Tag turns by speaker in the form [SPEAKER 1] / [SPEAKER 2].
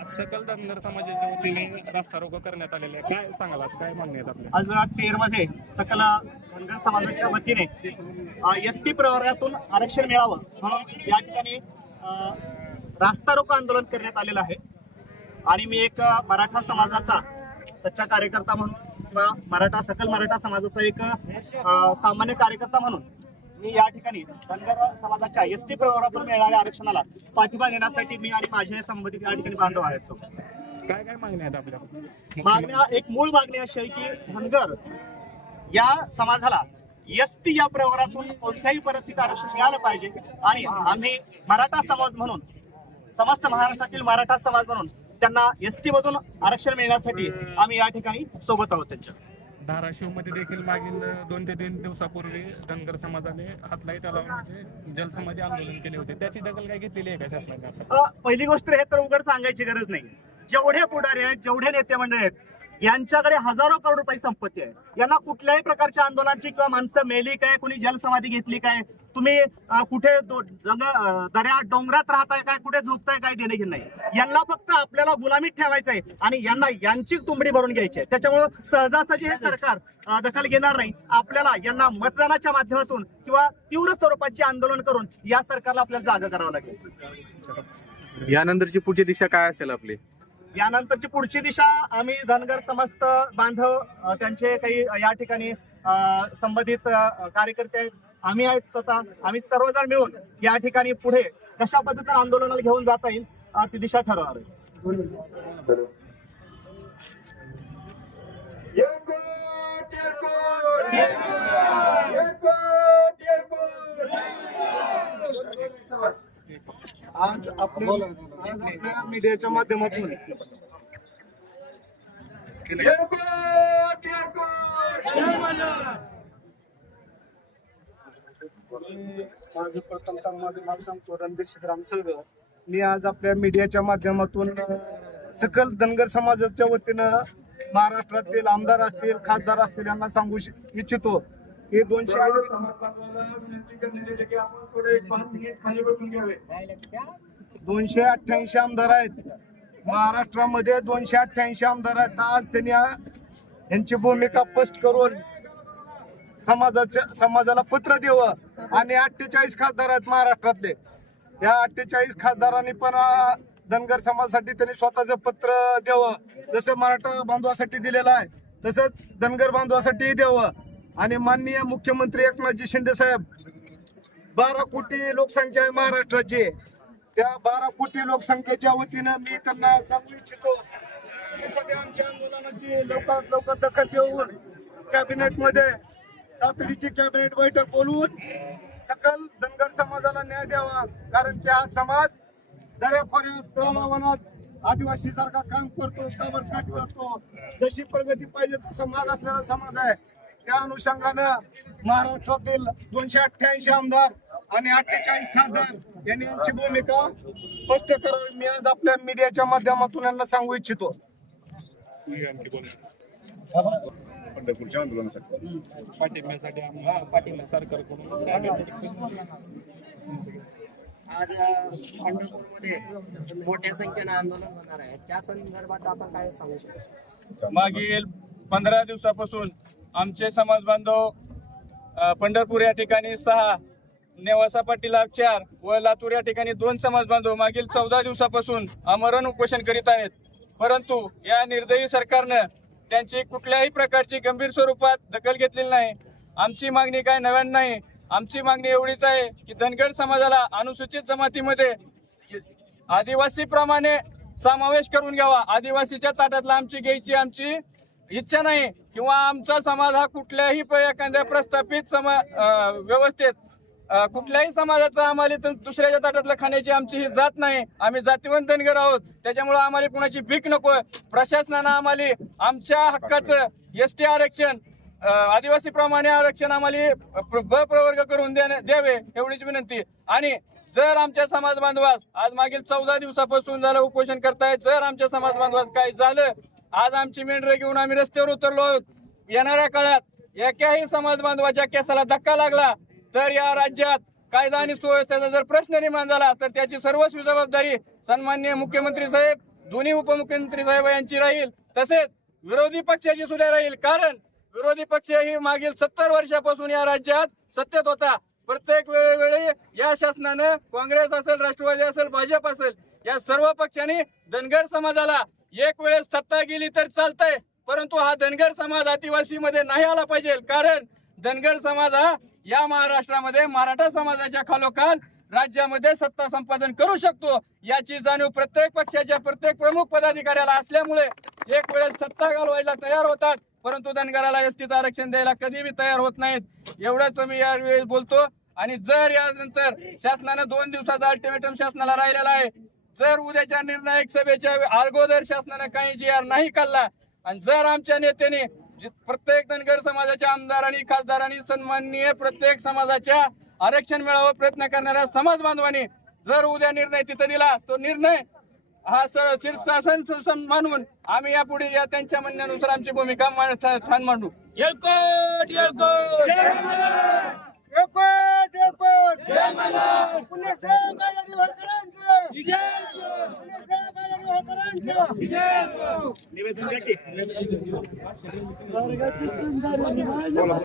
[SPEAKER 1] आज सकल धनगर समाजाच्या वतीने रास्ता रोको करण्यात आलेला आहे. काय सांगाल? आज काय मागणी आहेत आपल्या?
[SPEAKER 2] आज तेरमध्ये सकल धनगर समाजाच्या वतीने एस टी प्रवर्गातून आरक्षण मिळावं म्हणून या ठिकाणी अ, रास्ता रोको आंदोलन करण्यात आलेलं आहे. आणि मी एक अ, मराठा समाजाचा सच्चा कार्यकर्ता म्हणून किंवा मराठा सकल मराठा समाजाचा एक अ, सामान्य कार्यकर्ता म्हणून मी या ठिकाणी धनगर समाजाच्या एस टी प्रवर्गातून मिळणाऱ्या आरक्षणाला पाठिंबा देण्यासाठी मी आणि माझे संबंधित या ठिकाणी बांधव आहेत.
[SPEAKER 1] काय काय मागणी आहेत आपल्या?
[SPEAKER 2] मागण्या एक मूळ मागणी अशी आहे की धनगर या समाजाला एस टी या प्रवर्गातून कोणत्याही परिस्थितीत आरक्षण मिळालं पाहिजे. आणि आम्ही मराठा समाज म्हणून समस्त महाराष्ट्रातील मराठा समाज म्हणून त्यांना एस टी मधून आरक्षण मिळण्यासाठी आम्ही या ठिकाणी सोबत आहोत त्यांच्या
[SPEAKER 1] धाराशिवमध्ये देखील मागील दोन ते तीन दिवसापूर्वी धनगर समाजाने हातलाई त्याला म्हणजे जलसमाधी आंदोलन केले होते. त्याची दखल काय घेतलेली आहे का शासनाने आता?
[SPEAKER 2] पहिली गोष्ट हे तर उघड सांगायची गरज नाही. जेवढे पुढारी आहेत जेवढे नेते मंडळ आहेत यांच्याकडे हजारो करोड रुपये संपत्ती आहे. यांना कुठल्याही प्रकारच्या आंदोलनाची किंवा माणसं मेली काय कुणी जलसमाधी घेतली काय तुम्ही कुठे दऱ्या डोंगरात राहताय काय कुठे झोपताय काय देणे घेणं नाही. यांना फक्त आपल्याला गुलामीत ठेवायचं आहे आणि यांना यांची तुंबडी भरून घ्यायची आहे त्याच्यामुळं सहजासहजी हे सरकार दखल घेणार नाही. आपल्याला यांना मतदानाच्या माध्यमातून किंवा तीव्र स्वरूपाचे आंदोलन करून या सरकारला आपल्याला जागा करावं लागेल.
[SPEAKER 3] यानंतरची पुढची दिशा काय असेल आपली?
[SPEAKER 2] यानंतरची पुढची दिशा आम्ही धनगर समस्त बांधव त्यांचे काही या ठिकाणी संबंधित कार्यकर्ते आहेत आम्ही आहेत स्वतः आम्ही सर्वजण मिळून या ठिकाणी पुढे कशा पद्धतीने आंदोलनाला घेऊन जाता येईल ती दिशा ठरवणार आहे.
[SPEAKER 4] आज आपल्या आज आपल्या मीडियाच्या माध्यमातून मी माझं प्रथमतः माझं नाव सांगतो रणबीर सिद्धराम सळगर मी आज आपल्या मीडियाच्या माध्यमातून सकल धनगर समाजाच्या वतीनं महाराष्ट्रातील आमदार असतील खासदार असतील यांना सांगू इच्छितो. हे दोनशे दोनशे अठ्ठ्याऐंशी आमदार आहेत. महाराष्ट्रामध्ये दोनशे अठ्ठ्याऐंशी आमदार आहेत. आज त्यांनी यांची भूमिका स्पष्ट करून समाजाच्या समाजाला पत्र द्यावं. आणि अठ्ठेचाळीस खासदार आहेत महाराष्ट्रातले. या अठ्ठेचाळीस खासदारांनी पण धनगर समाजासाठी त्यांनी स्वतःचं पत्र द्यावं. जसं मराठा बांधवासाठी दिलेलं आहे तसंच धनगर बांधवासाठी द्यावं. आणि माननीय मुख्यमंत्री एकनाथजी शिंदे साहेब बारा कोटी लोकसंख्या आहे महाराष्ट्राची. त्या बारा कोटी लोकसंख्येच्या वतीनं मी त्यांना सांगू इच्छितो की सध्या आमच्या आंदोलनाची लवकरात लवकर दखल घेऊन कॅबिनेटमध्ये तातडीची कॅबिनेट बैठक बोलवून सकल धनगर समाजाला न्याय द्यावा. कारण की हा समाज दर्याखोऱ्यात तळावनात आदिवासी सारखा काम करतो कबरकाट करतो. जशी प्रगती पाहिजे तसा माग असलेला समाज आहे. त्या अनुषंगानं महाराष्ट्रातील दोनशे अठ्ठ्याऐंशी आमदार आणि अठ्ठेचाळीस खासदार यांनी यांची भूमिका स्पष्ट करावी. मी आज आपल्या मीडियाच्या माध्यमातून यांना सांगू इच्छितो.
[SPEAKER 5] पंढरपूरच्या आंदोलनासाठी.
[SPEAKER 1] पाठिंब्यासाठी सरकारकडून
[SPEAKER 6] आज पंढरपूरमध्ये मोठ्या संख्येनं आंदोलन होणार आहे. त्या संदर्भात आपण काय सांगू शकतो?
[SPEAKER 7] मागील पंधरा दिवसापासून आमचे समाज बांधव पंढरपूर या ठिकाणी सहा नेवासा पाटीला चार व लातूर या ठिकाणी दोन समाज बांधव मागील चौदा दिवसापासून आमरण उपोषण करीत आहेत. परंतु या निर्दयी सरकारनं त्यांची कुठल्याही प्रकारची गंभीर स्वरूपात दखल घेतलेली नाही. आमची मागणी काय नव्यान नाही. आमची मागणी एवढीच आहे की धनगर समाजाला अनुसूचित जमातीमध्ये आदिवासी प्रमाणे समावेश करून घ्यावा. आदिवासीच्या ताटातला आमची घ्यायची आमची इच्छा नाही किंवा आमचा समाज हा कुठल्याही प- एखाद्या प्रस्थापित समा व्यवस्थेत कुठल्याही समाजाचा आम्हाला दुसऱ्याच्या ताटातलं खाण्याची आमची ही जात नाही. आम्ही जातीवंत धनगर आहोत. त्याच्यामुळे आम्हाला कुणाची भीक नको. प्रशासनानं आम्हाला आमच्या हक्काचं एस टी आरक्षण आदिवासी प्रमाणे आरक्षण आम्हाला ब प्रवर्ग करून देणे द्यावे एवढीच विनंती. आणि जर आमच्या समाज बांधवास आज मागील चौदा दिवसापासून झालं उपोषण करतायत जर आमच्या समाज बांधवास काय झालं आज आमची मेंढरं घेऊन आम्ही रस्त्यावर उतरलो आहोत. येणाऱ्या काळात एकाही समाज बांधवाच्या केसाला धक्का लागला तर या राज्यात कायदा आणि सुव्यवस्थेचा जर प्रश्न निर्माण झाला तर त्याची सर्वस्वी जबाबदारी सन्माननीय मुख्यमंत्री साहेब दोन्ही उपमुख्यमंत्री साहेब यांची राहील. तसेच विरोधी पक्षाची सुद्धा राहील. कारण विरोधी पक्ष ही मागील सत्तर वर्षापासून या राज्यात सत्तेत होता. प्रत्येक वेळोवेळी या शासनानं काँग्रेस असेल राष्ट्रवादी असेल भाजप असेल या सर्व पक्षांनी धनगर समाजाला एक वेळेस सत्ता गेली तर चालतंय. परंतु हा धनगर समाज आदिवासीमध्ये नाही आला पाहिजे. कारण धनगर समाज हा या महाराष्ट्रामध्ये मराठा समाजाच्या खालोखाल राज्यामध्ये सत्ता संपादन करू शकतो याची जाणीव प्रत्येक पक्षाच्या प्रत्येक प्रमुख पदाधिकाऱ्याला असल्यामुळे एक वेळेस सत्ता घालवायला तयार होतात परंतु धनगराला एसटीचं आरक्षण द्यायला कधी बी तयार होत नाहीत. एवढंच मी यावेळी बोलतो आणि जर यानंतर शासनानं दोन दिवसाचा अल्टिमेटम शासनाला राहिलेला आहे जर उद्याच्या निर्णायक सभेच्या अगोदर शासनानं काही जी आर नाही काढला आणि जर आमच्या नेत्याने प्रत्येक धनगर समाजाच्या आमदारांनी खासदारांनी सन्माननीय प्रत्येक समाजाच्या आरक्षण मिळावं प्रयत्न करणाऱ्या समाज बांधवांनी जर उद्या निर्णय तिथं दिला तो निर्णय हा सर शीर्षासन सन मानून आम्ही यापुढे या त्यांच्या म्हणण्यानुसार आमची भूमिका छान मांडू.
[SPEAKER 8] येळकोट येळकोट! येळकोट येळकोट! ごめん
[SPEAKER 2] なさい。